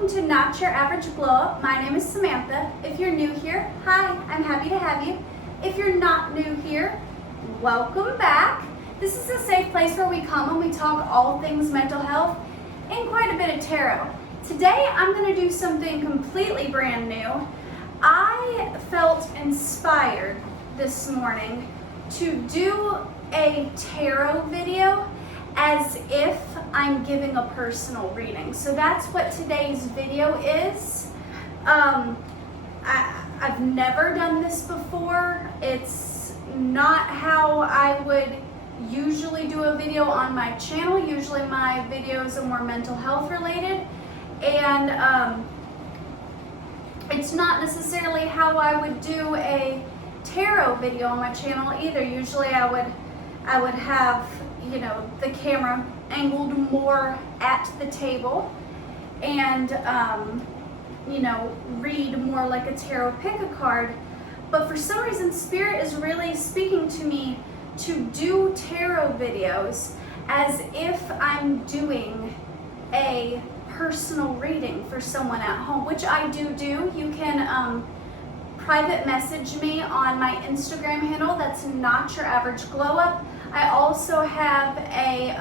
welcome to Not Your Average Glow Up. My name is Samantha. If you're new here, hi, I'm happy to have you. If you're not new here, welcome back. This is a safe place where we come and we talk all things mental health and quite a bit of tarot. Today, I'm going to do something completely brand new. I felt inspired this morning to do a tarot video as if I'm giving a personal reading. So that's what today's video is. I've never done this before. It's not how I would usually do a video on my channel. Usually my videos are more mental health related, and it's not necessarily how I would do a tarot video on my channel either. Usually I would have, you know, the camera angled more at the table and you know, read more like a tarot, pick a card. But for some reason Spirit is really speaking to me to do tarot videos as if I'm doing a personal reading for someone at home, which I do. You can private message me on my Instagram handle. That's Not Your Average Glow Up. I also have a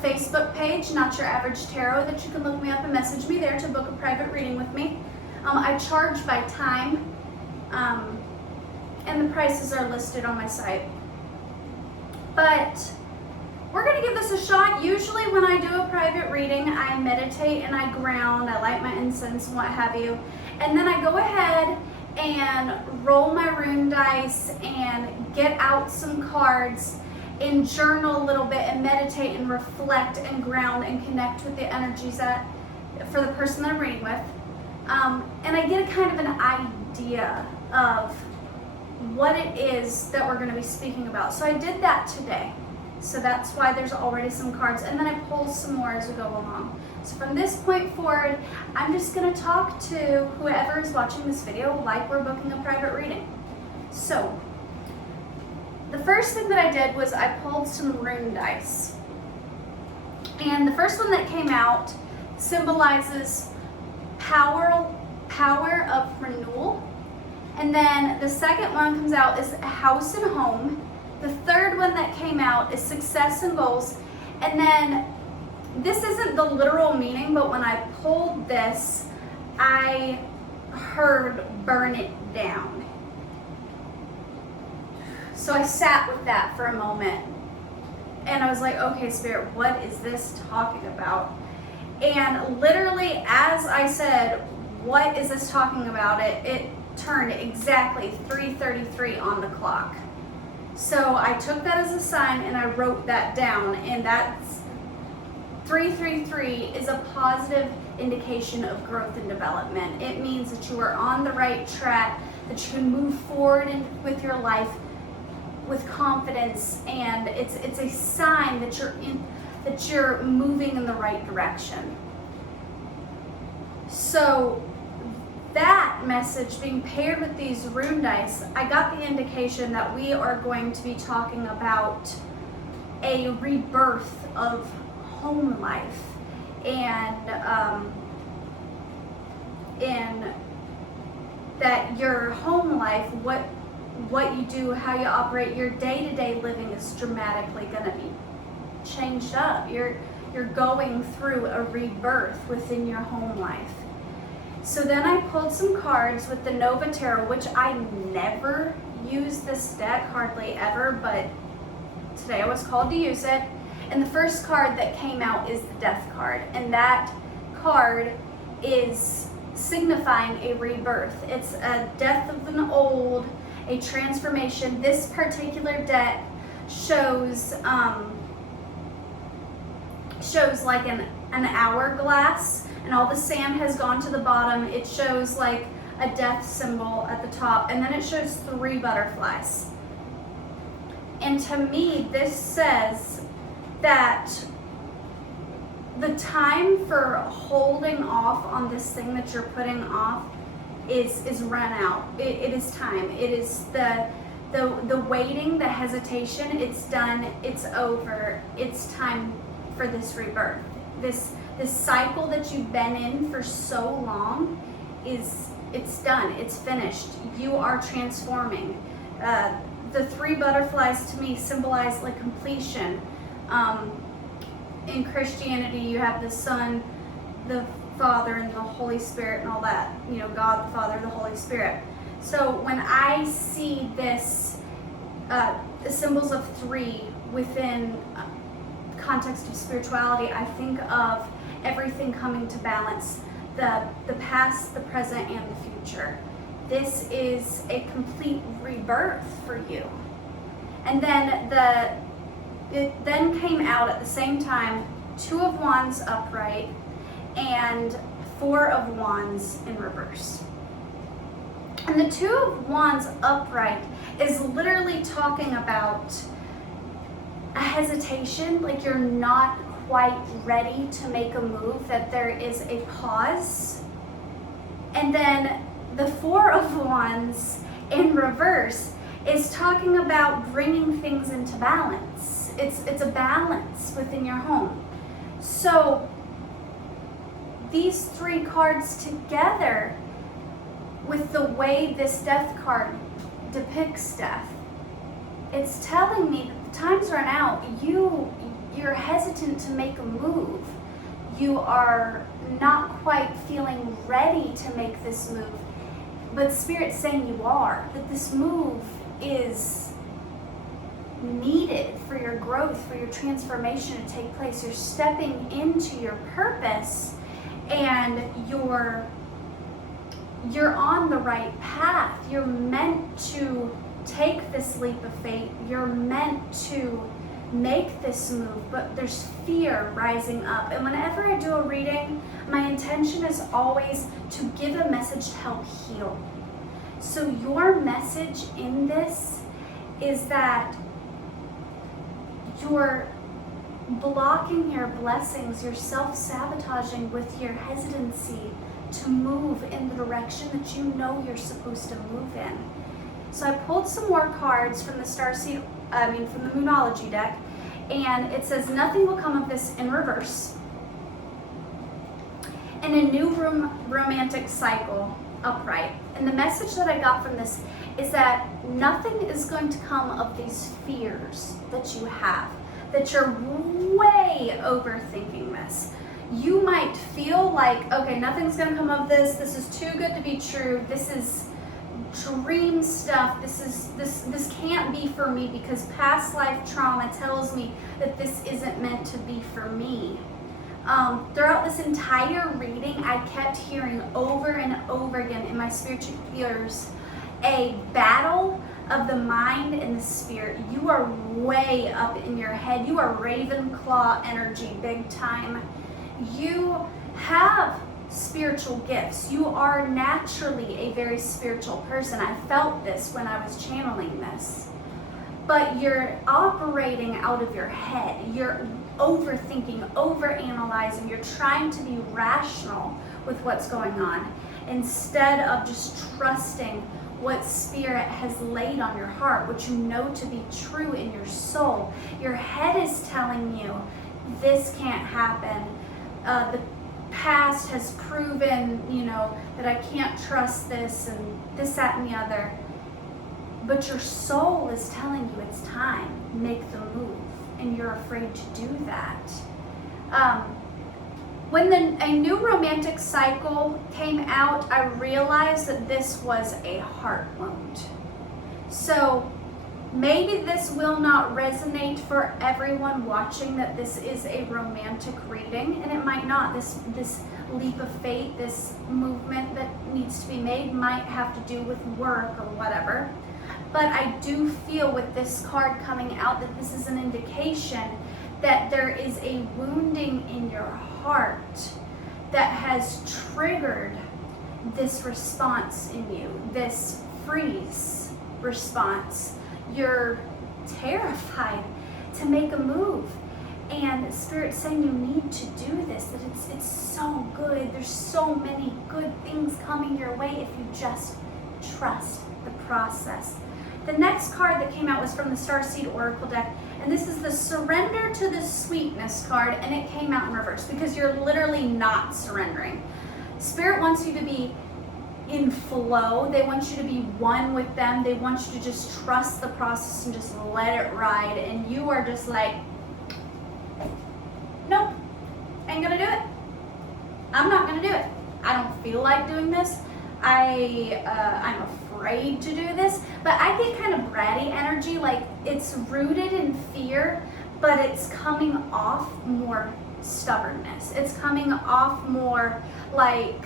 Facebook page, Not Your Average Tarot, that you can look me up and message me there to book a private reading with me. I charge by time, and the prices are listed on my site. But we're going to give this a shot. Usually when I do a private reading, I meditate and I ground, I light my incense and what have you, and then I go ahead and roll my rune dice and get out some cards and journal a little bit and meditate and reflect and ground and connect with the energies that for the person that I'm reading with, and I get a kind of an idea of what it is that we're going to be speaking about. So I did that today, so that's why there's already some cards, and then I pull some more as we go along. So from this point forward, I'm just going to talk to whoever is watching this video like we're booking a private reading. So the first thing that I did was I pulled some rune dice. And the first one that came out symbolizes power of renewal. And then the second one comes out is house and home. The third one that came out is success and goals. And then this isn't the literal meaning, but when I pulled this, I heard burn it down. So I sat with that for a moment and I was like, okay, Spirit, what is this talking about? And literally as I said, what is this talking about, it turned exactly 3:33 on the clock. So I took that as a sign and I wrote that down, and that's 333 is a positive indication of growth and development. It means that you are on the right track, that you can move forward with your life with confidence, and it's a sign that you're moving in the right direction. So that message being paired with these rune dice, I got the indication that we are going to be talking about a rebirth of home life, and that your home life, what you do, how you operate, your day-to-day living is dramatically going to be changed up. You're going through a rebirth within your home life. So then I pulled some cards with the Nova Tarot, which I never use this deck, hardly ever, but today I was called to use it. And the first card that came out is the Death card, and that card is signifying a rebirth. It's a death of an old, a transformation. This particular deck shows like an hourglass, and all the sand has gone to the bottom. It shows like a death symbol at the top, and then it shows 3 butterflies. And to me, this says that the time for holding off on this thing that you're putting off is run out. It is time. It is the waiting, the hesitation. It's done. It's over. It's time for this rebirth. This cycle that you've been in for so long it's done. It's finished. You are transforming. The 3 butterflies to me symbolize like completion. In Christianity, you have the Son, the Father, and the Holy Spirit, and all that. You know, God, the Father, the Holy Spirit. So when I see this, the symbols of 3 within context of spirituality, I think of everything coming to balance, the past, the present, and the future. This is a complete rebirth for you. And then it then came out at the same time 2 of Wands upright and 4 of Wands in reverse. And the 2 of Wands upright is literally talking about a hesitation, like you're not quite ready to make a move, that there is a pause. And then the 4 of Wands in reverse is talking about bringing things into balance. It's a balance within your home. So these 3 cards together, with the way this death card depicts death, it's telling me that the time's run out. You're hesitant to make a move. You are not quite feeling ready to make this move. But Spirit's saying you are, that this move is needed for your growth, for your transformation to take place. You're stepping into your purpose, and you're on the right path. You're meant to take this leap of faith. You're meant to make this move, but there's fear rising up. And whenever I do a reading, my intention is always to give a message to help heal. So your message in this is that you're blocking your blessings, you're self-sabotaging with your hesitancy to move in the direction that you know you're supposed to move in. So I pulled some more cards from the from the Moonology deck, and it says nothing will come of this in reverse. And a new romantic cycle upright. And the message that I got from this is that nothing is going to come of these fears that you have, that you're way overthinking this. You might feel like, okay, nothing's going to come of this. This is too good to be true. This is dream stuff. This can't be for me because past life trauma tells me that this isn't meant to be for me. Throughout this entire reading, I kept hearing over and over again in my spiritual ears a battle of the mind and the spirit. You are way up in your head. You are Ravenclaw energy, big time. You have spiritual gifts. You are naturally a very spiritual person. I felt this when I was channeling this. But you're operating out of your head. You're overthinking, overanalyzing. You're trying to be rational with what's going on instead of just trusting what Spirit has laid on your heart, what you know to be true in your soul. Your head is telling you this can't happen. The past has proven, that I can't trust this and this, that, and the other. But your soul is telling you it's time. Make the move. And you're afraid to do that. When a new romantic cycle came out, I realized that this was a heart wound. So maybe this will not resonate for everyone watching, that this is a romantic reading, and it might not. This leap of faith, this movement that needs to be made might have to do with work or whatever. But I do feel with this card coming out that this is an indication that there is a wounding in your heart that has triggered this response in you, this freeze response. You're terrified to make a move, and Spirit's saying you need to do this, that it's so good. There's so many good things coming your way if you just trust the process. The next card that came out was from the Starseed Oracle deck, And this is the surrender to the sweetness card, and it came out in reverse because you're literally not surrendering. Spirit wants you to be in flow. They want you to be one with them. They want you to just trust the process and just let it ride. And you are just like, nope, ain't gonna do it. I'm not gonna do it. I don't feel like doing this. I'm afraid to do this. But I get kind of bratty energy, like it's rooted in fear, but it's coming off more stubbornness. It's coming off more like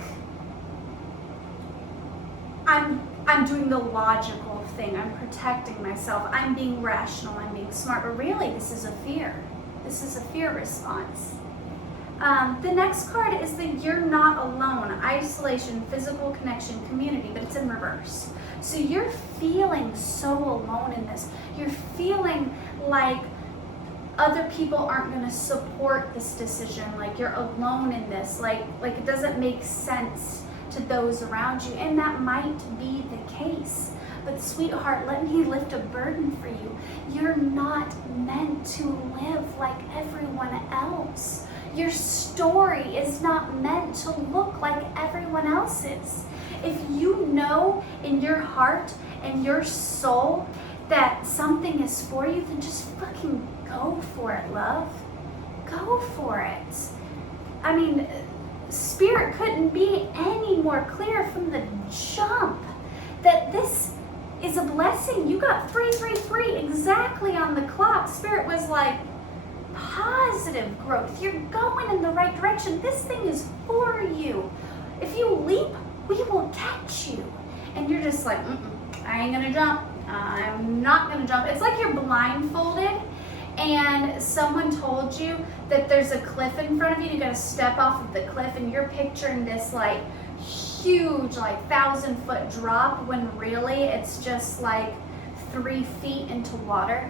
I'm doing the logical thing. I'm protecting myself. I'm being rational. I'm being smart. But really, this is a fear. This is a fear response. The next card is the you're not alone. Isolation, physical connection, community, but it's in reverse. So you're feeling so alone in this. You're feeling like other people aren't going to support this decision. Like you're alone in this. Like it doesn't make sense to those around you. And that might be the case. But sweetheart, let me lift a burden for you. You're not meant to live like everyone else. Your story is not meant to look like everyone else's. If you know in your heart and your soul that something is for you, then just fucking go for it, love. Go for it. I mean, Spirit couldn't be any more clear from the jump that this is a blessing. You got 333 exactly on the clock. Spirit was like, positive growth. You're going in the right direction. This thing is for you. If you leap, we will catch you. And you're just like, I ain't gonna jump. I'm not gonna jump. It's like you're blindfolded and someone told you that there's a cliff in front of you. You gotta step off of the cliff and you're picturing this like huge, like 1,000-foot drop when really it's just like 3 feet into water.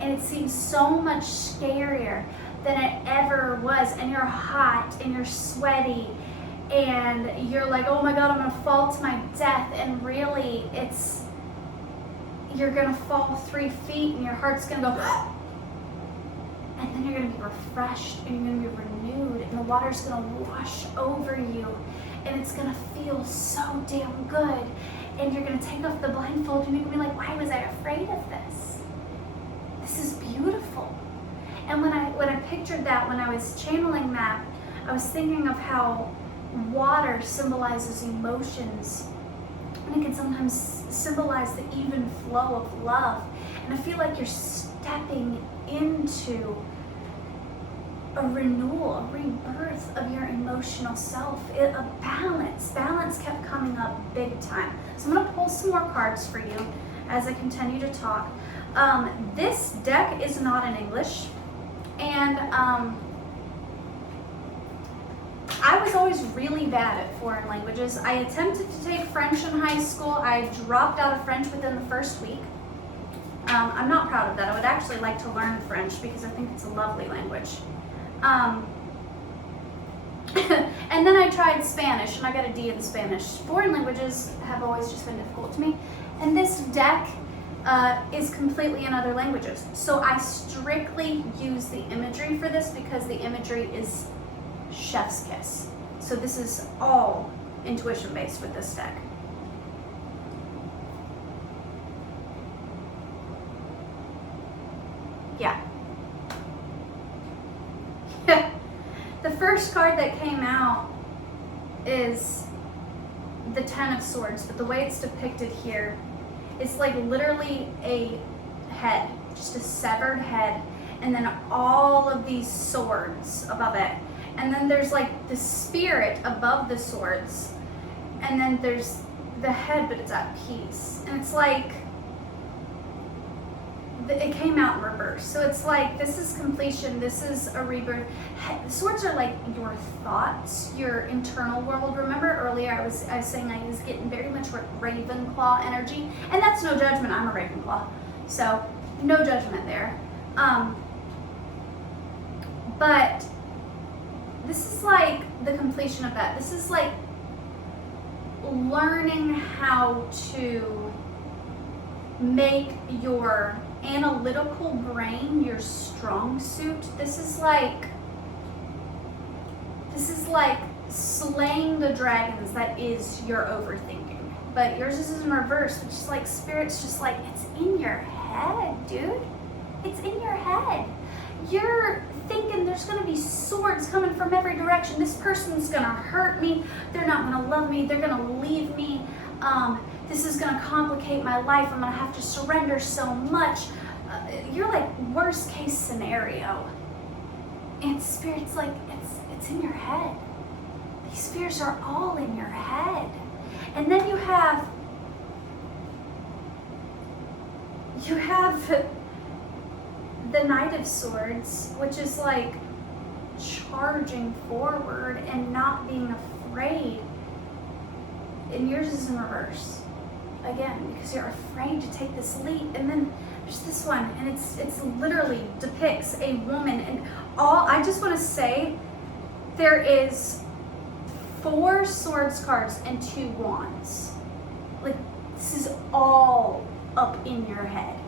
And it seems so much scarier than it ever was. And you're hot and you're sweaty and you're like, oh my God, I'm gonna fall to my death. And really you're gonna fall 3 feet and your heart's gonna go, and then you're gonna be refreshed and you're gonna be renewed and the water's gonna wash over you and it's gonna feel so damn good. And you're gonna take off the blindfold and you're gonna be like, why was I afraid of this? This is beautiful. And when I pictured that, when I was channeling that, I was thinking of how water symbolizes emotions. And it can sometimes symbolize the even flow of love. And I feel like you're stepping into a renewal, a rebirth of your emotional self, a balance. Balance kept coming up big time. So I'm gonna pull some more cards for you as I continue to talk. This deck is not in English, and I was always really bad at foreign languages. I attempted to take French in high school. I dropped out of French within the first week. I'm not proud of that. I would actually like to learn French because I think it's a lovely language. And then I tried Spanish, and I got a D in Spanish. Foreign languages have always just been difficult to me. And this deck is completely in other languages. So I strictly use the imagery for this because the imagery is chef's kiss. So this is all intuition based with this deck. Yeah. The first card that came out is the Ten of Swords, but the way it's depicted here, it's like literally a head, just a severed head, and then all of these swords above it. And then there's like the spirit above the swords, and then there's the head, but it's at peace. And it's like, it came out in reverse. So it's like, this is completion, this is a rebirth. The swords are like your thoughts, your internal world. Remember earlier I was saying I was getting very much Ravenclaw energy, and that's no judgment, I'm a Ravenclaw. So no judgment there. But this is like the completion of that. This is like learning how to make your analytical brain your strong suit. This is like slaying the dragons that is your overthinking. But yours is in reverse, which is like Spirit's just like, it's in your head, dude. It's in your head. You're thinking there's gonna be swords coming from every direction. This person's gonna hurt me. They're not gonna love me. They're gonna leave me. This is gonna complicate my life. I'm gonna have to surrender so much. You're like worst case scenario. And Spirit's like, it's in your head. These fears are all in your head. And then you have the Knight of Swords, which is like charging forward and not being afraid. And yours is in reverse. Again, because you're afraid to take this leap. And then there's this one, and it's literally depicts a woman. And I just want to say, there is 4 swords cards and 2 wands. Like, this is all up in your head.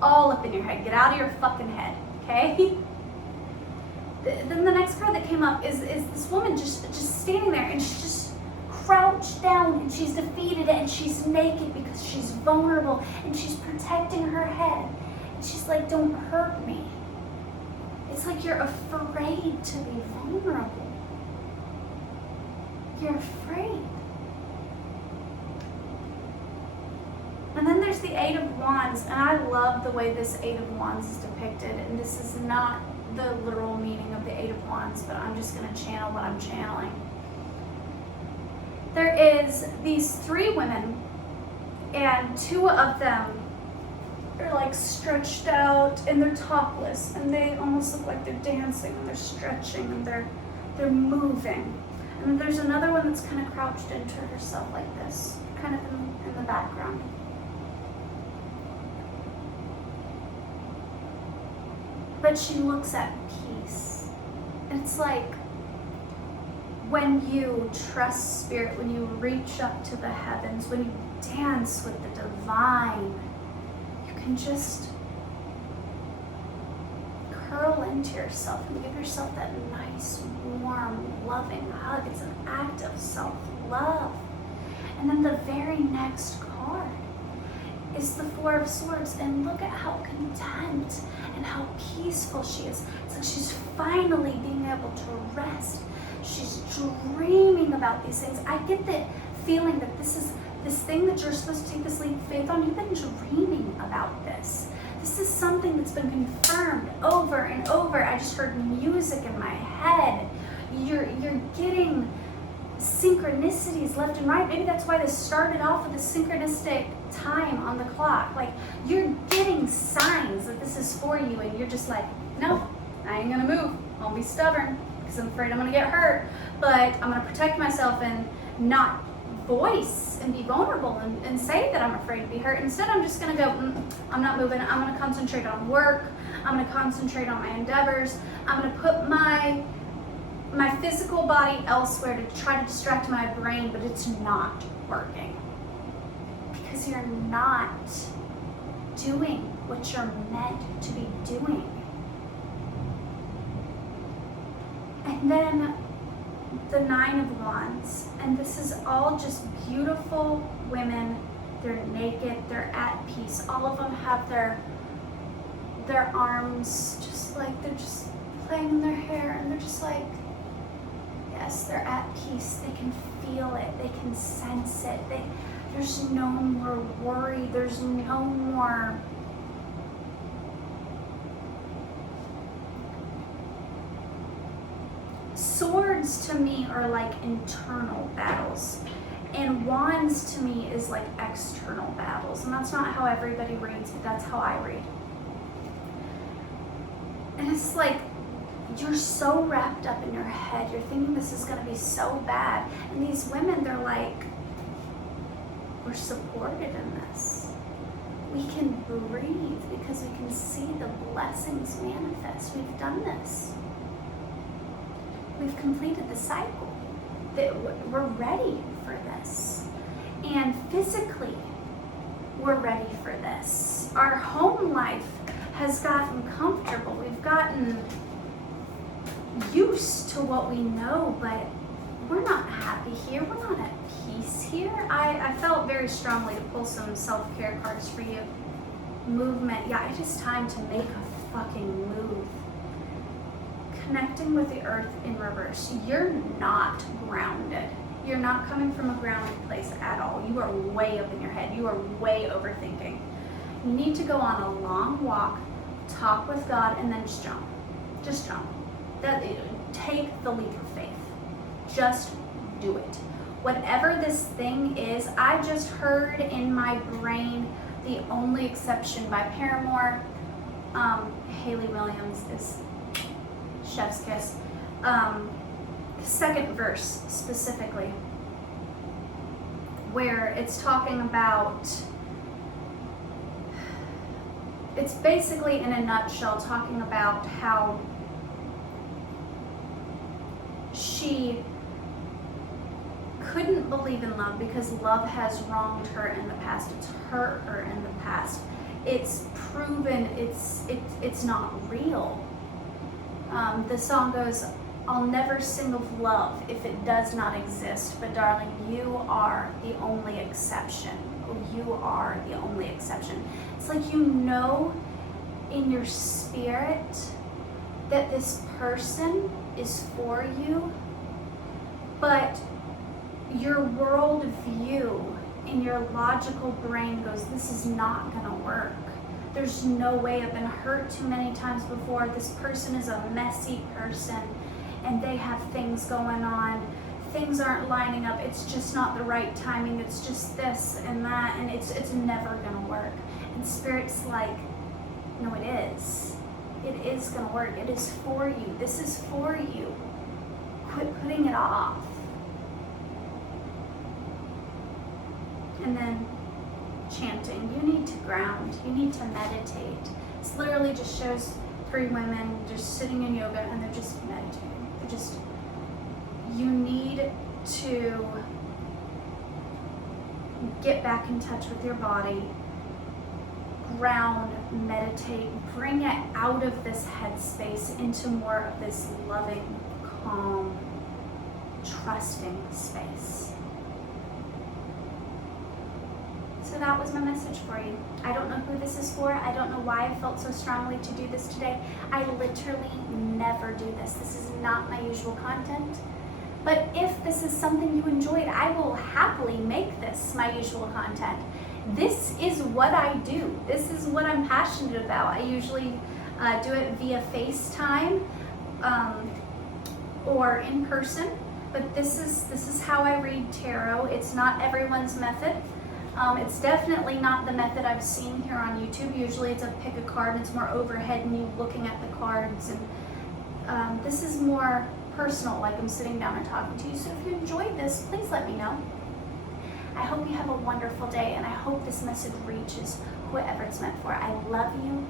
All up in your head. Get out of your fucking head, okay? Then the next card that came up is this woman just standing there, and she's just crouched down, and she's defeated, and she's naked because she's vulnerable, and she's protecting her head. And she's like, don't hurt me. It's like you're afraid to be vulnerable. You're afraid. And then there's the 8 of Wands, and I love the way this 8 of Wands is depicted, and this is not the literal meaning of the 8 of Wands, but I'm just going to channel what I'm channeling. There is these 3 women, and 2 of them are like stretched out, and they're topless, and they almost look like they're dancing, and they're stretching, and they're moving. And there's another one that's kind of crouched into herself like this, kind of in the background. But she looks at peace. It's like when you trust Spirit, when you reach up to the heavens, when you dance with the divine, you can just curl into yourself and give yourself that nice, warm, loving hug. It's an act of self-love. And then the very next card is the 4 of Swords, and look at how content and how peaceful she is. It's like she's finally being able to rest. She's dreaming about these things. I get the feeling that this thing that you're supposed to take this leap of faith on, you've been dreaming about this. This is something that's been confirmed over and over. I just heard music in my head. You're getting synchronicities left and right. Maybe that's why this started off with a synchronistic time on the clock. Like, you're getting signs that this is for you, and you're just like, no, I ain't gonna move. I'll be stubborn because I'm afraid I'm gonna get hurt, but I'm gonna protect myself and not voice and be vulnerable and say that I'm afraid to be hurt. Instead, I'm just gonna go, I'm not moving. I'm gonna concentrate on work. I'm gonna concentrate on my endeavors. I'm gonna put my physical body elsewhere to try to distract my brain, but it's not working. Because you're not doing what you're meant to be doing. And then the 9 of Wands, and this is all just beautiful women. They're naked, they're at peace. All of them have their arms just like they're just playing in their hair, and they're just like, yes, they're at peace. They can feel it, they can sense it. There's no more worry, there's no more swords. To me are like internal battles, and wands to me is like external battles, and that's not how everybody reads, but that's how I read. And it's like you're so wrapped up in your head, you're thinking this is going to be so bad, and these women, they're like, we're supported in this. We can breathe because we can see the blessings manifest. We've done this. We've completed the cycle. That we're ready for this. And physically, we're ready for this. Our home life has gotten comfortable. We've gotten used to what we know, but we're not happy here. We're not at peace here. I felt very strongly to pull some self-care cards for you. Movement. Yeah, it is time to make a fucking move. Connecting with the earth in reverse. You're not grounded. You're not coming from a grounded place at all. You are way up in your head. You are way overthinking. You need to go on a long walk, talk with God, and then just jump. Just jump. Take the leap of faith. Just do it. Whatever this thing is, I just heard in my brain The Only Exception by Paramore. Hayley Williams is chef's kiss. Second verse specifically, where it's talking about, it's basically in a nutshell talking about how she couldn't believe in love because love has wronged her in the past. It's hurt her in the past. It's proven it's not real. The song goes, I'll never sing of love if it does not exist, but darling, you are the only exception. Oh, you are the only exception. It's like you know in your spirit that this person is for you, but your world view in your logical brain goes, this is not gonna work. There's no way. I've been hurt too many times before. This person is a messy person and they have things going on. Things aren't lining up. It's just not the right timing. It's just this and that, and it's never gonna work. And Spirit's like, no, it is. It is gonna work. It is for you. This is for you. Quit putting it off. And then chanting. You need to ground. You need to meditate. This literally just shows 3 women just sitting in yoga and they're just meditating. You need to get back in touch with your body, ground, meditate, bring it out of this headspace into more of this loving, calm, trusting space. So that was my message for you. I don't know who this is for. I don't know why I felt so strongly to do this today. I literally never do this. This is not my usual content. But if this is something you enjoyed, I will happily make this my usual content. This is what I do. This is what I'm passionate about. I usually do it via FaceTime or in person. But this is how I read tarot. It's not everyone's method. It's definitely not the method I've seen here on YouTube. Usually it's a pick a card and it's more overhead and you looking at the cards. And this is more personal, like I'm sitting down and talking to you. So if you enjoyed this, please let me know. I hope you have a wonderful day and I hope this message reaches whoever it's meant for. I love you.